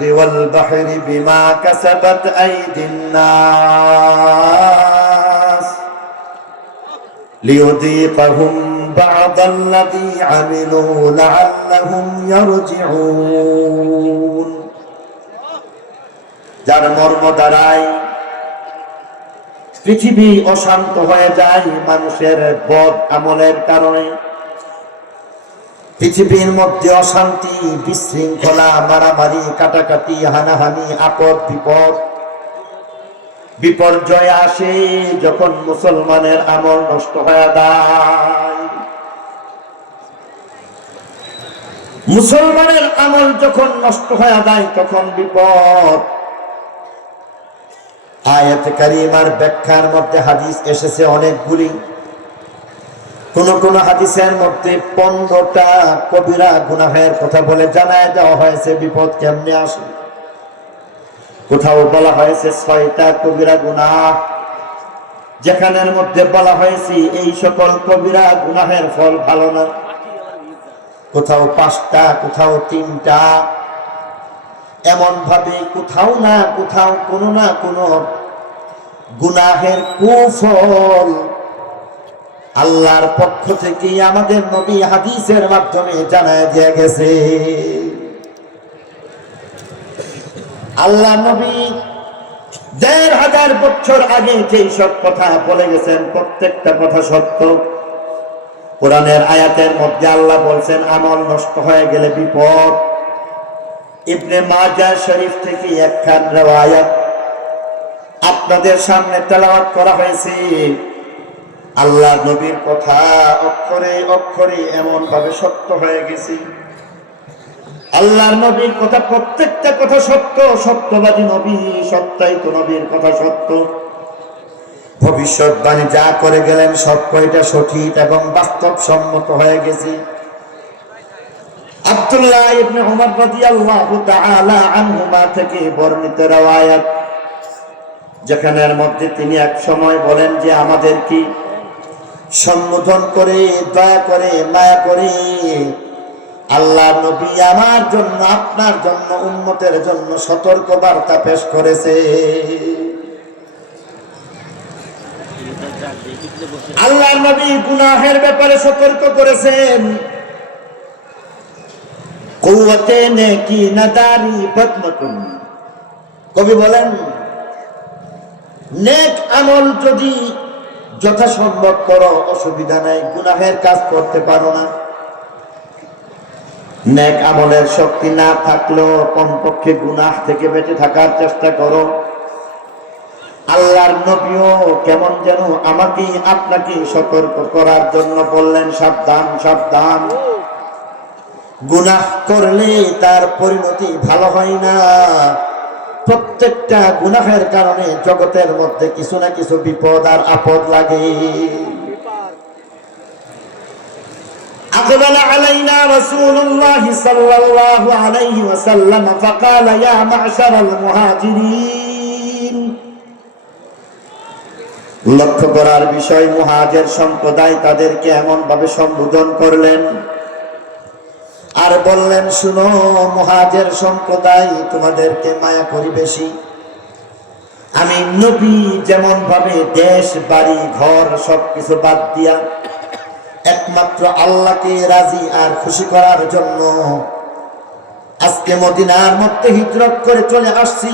والبحر بما كسبت أيدي الناس ليذيقهم بعض الذي عملوا لعلهم يرجعون যার মর্ম দ্বারাই পৃথিবী অশান্ত হয়ে যায় মানুষের বদ আমলের কারণে। পৃথিবীর মধ্যে অশান্তি, বিশৃঙ্খলা, মারামারি, কাটাকাটি, হানাহানি, আপদ বিপদ, বিপর্যয় আসে যখন মুসলমানের আমল নষ্ট হয়ে যায়। মুসলমানের আমল যখন নষ্ট হয়ে যায় তখন বিপদ। আয়াত কারিমার ব্যাখ্যার মধ্যে হাদিস এসেছে অনেকগুলি। কোন কোন হাদিসের মধ্যে 15টা কবিরা গুনাহের কথা বলে জানায় দেওয়া হয়েছে বিপদ কেমনে আসে। কোথাও বলা হয়েছে 6টা কবিরা গুনাহ, যেখানের মধ্যে বলা হয়েছে এই সকল কবিরা গুনাহের ফল ভালো না। কোথাও 5টা, কোথাও 3টা, এমন ভাবে কোথাও না কোথাও কোনো না কোনো গুনাহের কুফল আল্লাহর পক্ষ থেকে আমাদের নবী হাদিসের মাধ্যমে জানায় দিয়ে গেছে। আল্লাহ নবী 1500 বছর আগে যেই সব কথা বলে গেছেন প্রত্যেকটা কথা সত্য। কোরআনের আয়াতের মধ্যে আল্লাহ বলছেন আমল নষ্ট হয়ে গেলে বিপদ। ইবনে মাজাহ শরীফ থেকে একখান riwayat আপনাদের সামনে তেলাওয়াত করা হয়েছে। আল্লাহ নবীর কথা অক্ষরে অক্ষরে এমন ভাবে সত্য হয়ে গেছে। আল্লাহর নবীর কথা প্রত্যেকটা কথা সত্য, সত্যবাদী নবী, সত্যায়িত নবীর কথা সত্য। ভবিষ্যৎবাণী যা করে গেলেন সব কয়টা সঠিক এবং বাস্তবসম্মত হয়ে গেছে। আব্দুল্লাহ ইবনে উমর রাদিয়াল্লাহু তাআলা আনহুমা থেকে বর্ণিত riwayat, যেখানের মধ্যে তিনি এক সময় বলেন যে আমাদের কি সম্বোধন করে দয়া করে মায়া করে আল্লাহ নবী আমার জন্য আপনার জন্য উম্মতের জন্য সতর্ক বার্তা পেশ করেছে। আল্লাহ নবী গুনাহের ব্যাপারে সতর্ক করেছেন। কুওয়াতে নেকি নাদারি বদমতুন, কবি বলেন নেক আমল যদি যথাসম্ভব করো অসুবিধা নাই, গুনাহের কাজ করতে পারো না। নেক আমলের শক্তি না থাকলেও কমপক্ষে গুনাহ থেকে বেঁচে থাকার চেষ্টা করো। আল্লাহর নবীও কেমন যেন আমাকে আপনাকে সতর্ক করার জন্য বললেন সাবধান সাবধান, গুনাহ করলে তার পরিণতি ভালো হয় না। প্রত্যেকটা গুনাহের কারণে জগতের মধ্যে কিছু না কিছু বিপদ আর আপদ লাগে। أقبل علينا رسول الله صلى الله عليه وسلم فقال يا معشر المهاجرين। লক্ষ্য করার বিষয় মুহাজির সম্প্রদায় তাদেরকে এমন ভাবে সম্বোধন করলেন আর বললেন শুনো মুহাজির সম্প্রদায়, তোমাদেরকে মায়া করি বেশি। আমি নবী যেমন ভাবে দেশ বাড়ি ঘর সবকিছু বাদ দিয়া একমাত্র আল্লাহকে রাজি আর খুশি করার জন্য আজকে মদিনার মধ্যে হিজরত করে চলে আসছি,